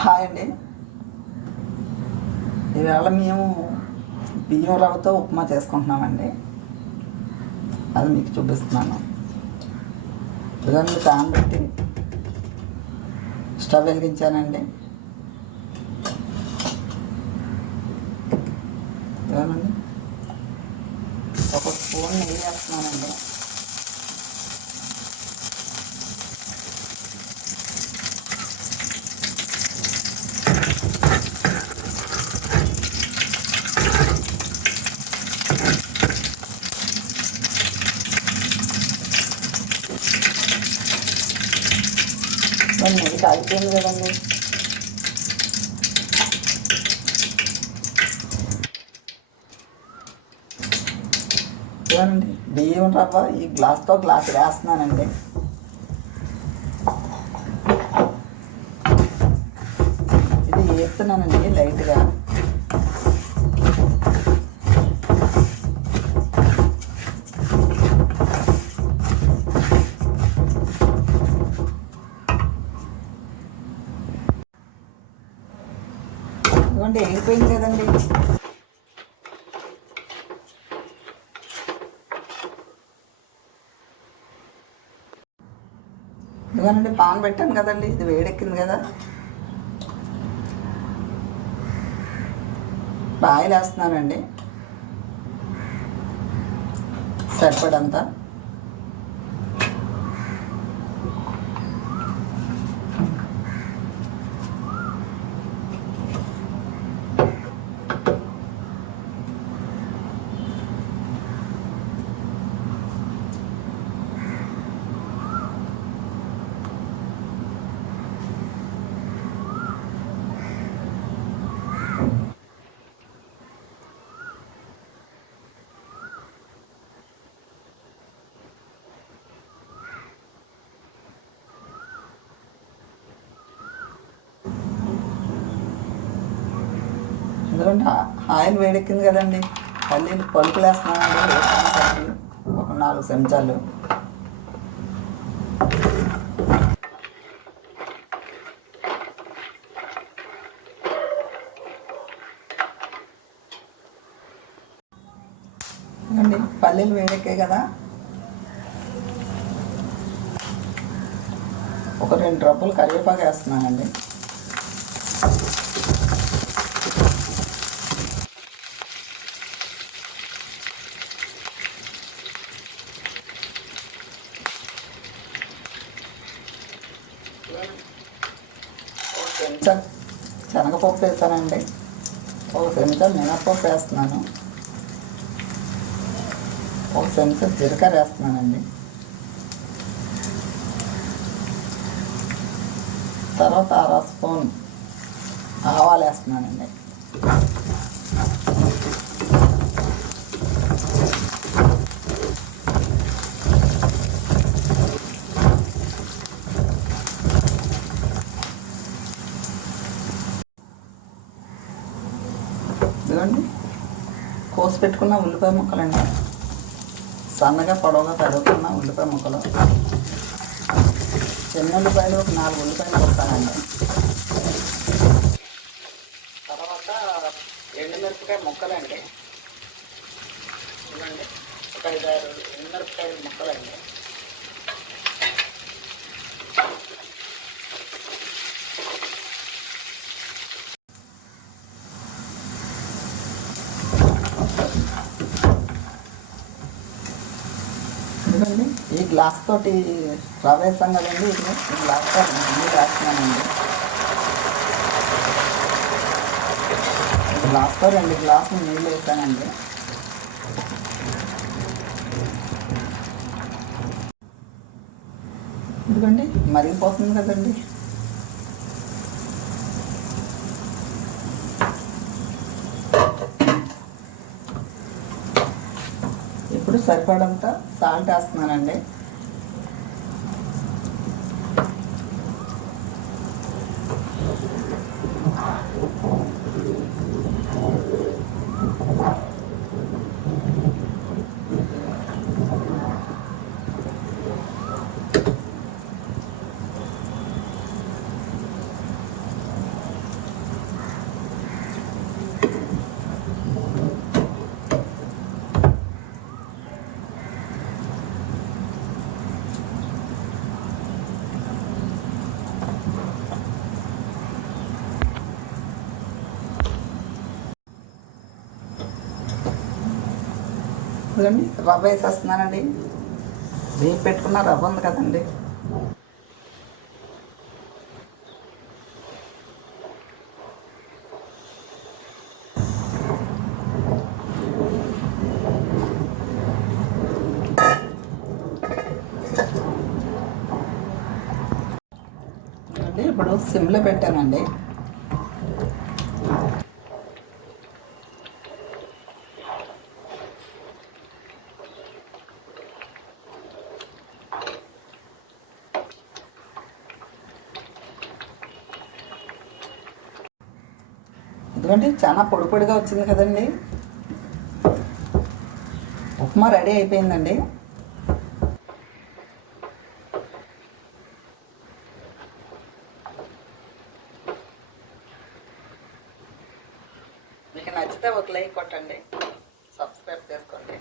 Hi అండి. ఈవేళ మేము బియ్యం రవ్వతో ఉప్మా చేసుకుంటున్నామండి. అది మీకు చూపిస్తున్నాను. ఇదండి ప్యాన్ పెట్టి స్టవ్ వెలిగించానండి. ఇదేనండి. ఒక స్పూన్ నెయ్యి వేస్తున్నానండి. మరి ఇది కాగిపోయింది కదండి చూడండి బియ్యం రవ్వ ఈ గ్లాస్తో గ్లాస్ వేస్తున్నానండి. ఇది వేస్తున్నానండి లైట్గా. ఇదిగోండి ఎగిరిపోయింది కదండి. ఇదిగోనండి పాన్ పెట్టాను కదండి. ఇది వేడెక్కింది కదా. ఆయిల్ వేస్తున్నానండి సరిపడంతా. చూడండి ఆయిల్ వేడెక్కింది కదండి. పల్లీలు పలుకులు ఒక నాలుగు చెంచాలు. అండి పల్లీలు వేడెక్కాయి కదా. ఒక రెండు డ్రప్పులు కరివేపాకు వేస్తున్నానండి. శనగపప్పు వేసానండి ఒక చెంచా మినప్పప్పు వేస్తున్నాను. ఒక చెంచా జీలకర్ర వేస్తున్నానండి. తర్వాత అర స్పూన్ ఆవాలు వేస్తున్నానండి ఇదిగోండి కోసి పెట్టుకున్న ఉల్లిపాయ ముక్కలండి. సన్నగా పొడవుగా తరుగుతున్న ఉల్లిపాయ ముక్కలు. చిన్న ఉల్లిపాయలు? ఒక నాలుగు ఉల్లిపాయలు కొడతానండి. తర్వాత ఎండుమిరపకాయ ముక్కలండి. చూడండి. ఒక ఐదు ఆరు ఎండుమిరపకాయ ముక్కలండి. ఎందుకండి ఈ గ్లాస్ తోటి ప్రవేశం కదండి ఇది ఈ గ్లాస్ తోటి నీళ్ళు వేస్తున్నానండి ఈ గ్లాస్తో రెండు గ్లాసులు నీళ్ళు వేసానండి. ఎందుకండి మరిగిపోతుంది కదండి. ఇప్పుడు సరిపడంత సాల్ట్ వేస్తున్నానండి. ఇదిగోండి రవ్వ వేసేస్తున్నానండి. వేయి పెట్టుకున్న రవ్వ ఉంది కదండి. ఇప్పుడు సిమ్లో పెట్టానండి. ఇదిగోండి చాలా పొడి పొడిగా వచ్చింది కదండి. ఉప్మా రెడీ అయిపోయిందండి. మీకు నచ్చితే ఒక లైక్ కొట్టండి. సబ్స్క్రైబ్ చేసుకోండి.